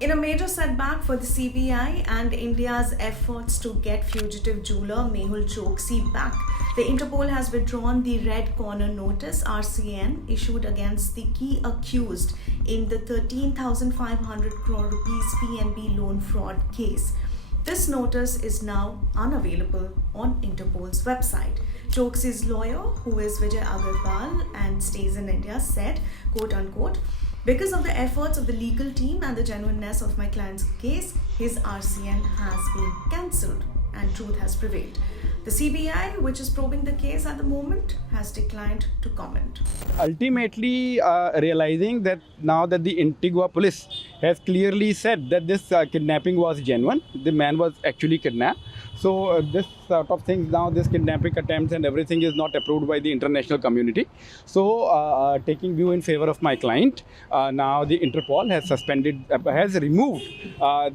In a major setback for the CBI and India's efforts to get fugitive jeweler Mehul Choksi back, the Interpol has withdrawn the Red Corner Notice (RCN) issued against the key accused in the 13,500 crore rupees PNB loan fraud case. This notice is now unavailable on Interpol's website. Choksi's lawyer, who is Vijay Agarwal and stays in India, said, quote unquote, "Because of the efforts of the legal team and the genuineness of my client's case, his RCN has been cancelled and truth has prevailed." The CBI, which is probing the case at the moment, has declined to comment. Ultimately, realizing that now that the Antigua police has clearly said that this kidnapping was genuine, the man was actually kidnapped. So this sort of thing now, this kidnapping attempts and everything is not approved by the international community. So taking view in favor of my client, now the Interpol has removed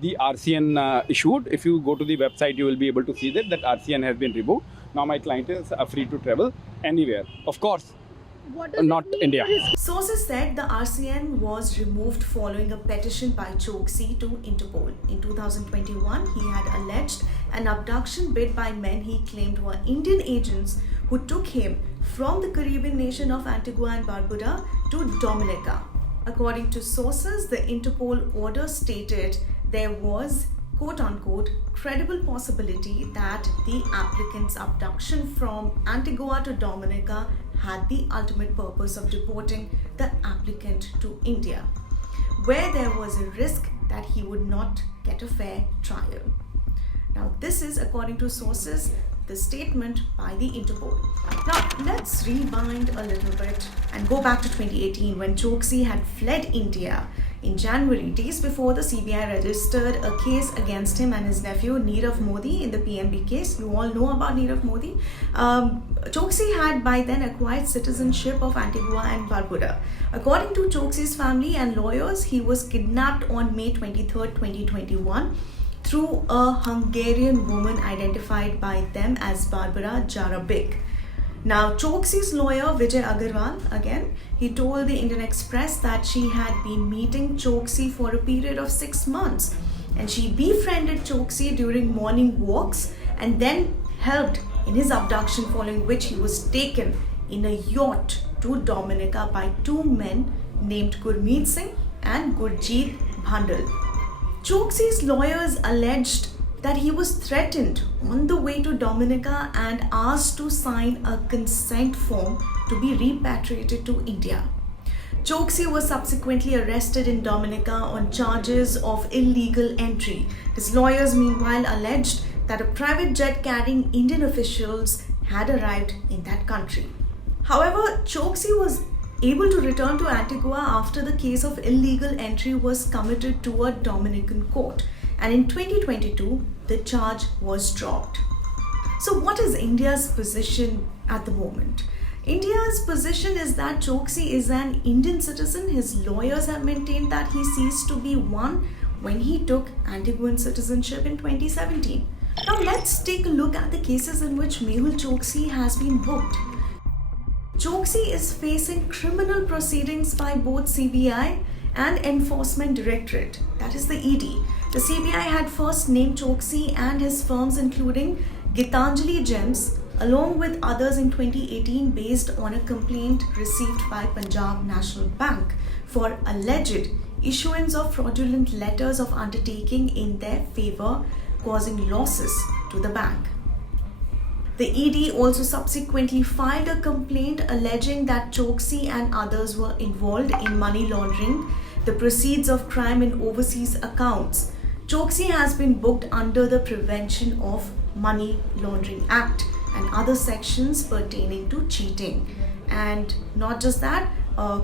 the RCN issued. If you go to the website, you will be able to see that RCN has been removed. Now my client is free to travel anywhere. Of course, not India. Sources said the RCN was removed following a petition by Choksi to Interpol. In 2021, he had alleged an abduction bid by men he claimed were Indian agents who took him from the Caribbean nation of Antigua and Barbuda to Dominica. According to sources, the Interpol order stated there was, quote unquote, credible possibility that the applicant's abduction from Antigua to Dominica had the ultimate purpose of deporting the applicant to India, where there was a risk that he would not get a fair trial. Now, this is, according to sources, the statement by the Interpol. Now, let's rewind a little bit and go back to 2018 when Choksi had fled India. In January, days before, the CBI registered a case against him and his nephew Nirav Modi in the PNB case. You all know about Nirav Modi. Choksi had by then acquired citizenship of Antigua and Barbuda. According to Choksi's family and lawyers, he was kidnapped on May 23, 2021 through a Hungarian woman identified by them as Barbara Jarabik. Now, Choksi's lawyer, Vijay Agarwal, again, he told the Indian Express that she had been meeting Choksi for a period of 6 months and she befriended Choksi during morning walks and then helped in his abduction, following which he was taken in a yacht to Dominica by 2 men named Gurmeet Singh and Gurjeet Bhandal. Choksi's lawyers alleged that he was threatened on the way to Dominica and asked to sign a consent form to be repatriated to India. Choksi was subsequently arrested in Dominica on charges of illegal entry. His lawyers, meanwhile, alleged that a private jet carrying Indian officials had arrived in that country. However, Choksi was able to return to Antigua after the case of illegal entry was committed to a Dominican court. And in 2022, the charge was dropped. So what is India's position at the moment? India's position is that Choksi is an Indian citizen. His lawyers have maintained that he ceased to be one when he took Antiguan citizenship in 2017. Now let's take a look at the cases in which Mehul Choksi has been booked. Choksi is facing criminal proceedings by both CBI and Enforcement Directorate, that is the ED. The CBI had first named Choksi and his firms, including Gitanjali Gems, along with others in 2018 based on a complaint received by Punjab National Bank for alleged issuance of fraudulent letters of undertaking in their favor, causing losses to the bank. The ED also subsequently filed a complaint alleging that Choksi and others were involved in money laundering the proceeds of crime in overseas accounts. Choksi has been booked under the Prevention of Money Laundering Act and other sections pertaining to cheating. And not just that,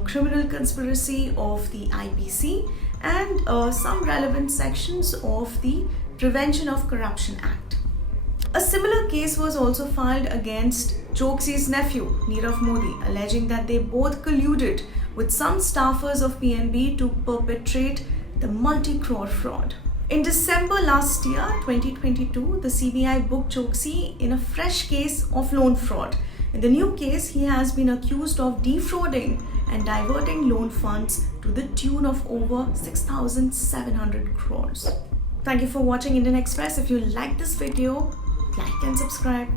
criminal conspiracy of the IPC and some relevant sections of the Prevention of Corruption Act. A similar case was also filed against Choksi's nephew, Nirav Modi, alleging that they both colluded with some staffers of PNB to perpetrate the multi-crore fraud. In December last year, 2022, the CBI booked Choksi in a fresh case of loan fraud. In the new case, he has been accused of defrauding and diverting loan funds to the tune of over 6,700 crores. Thank you for watching Indian Express. If you like this video, like and subscribe.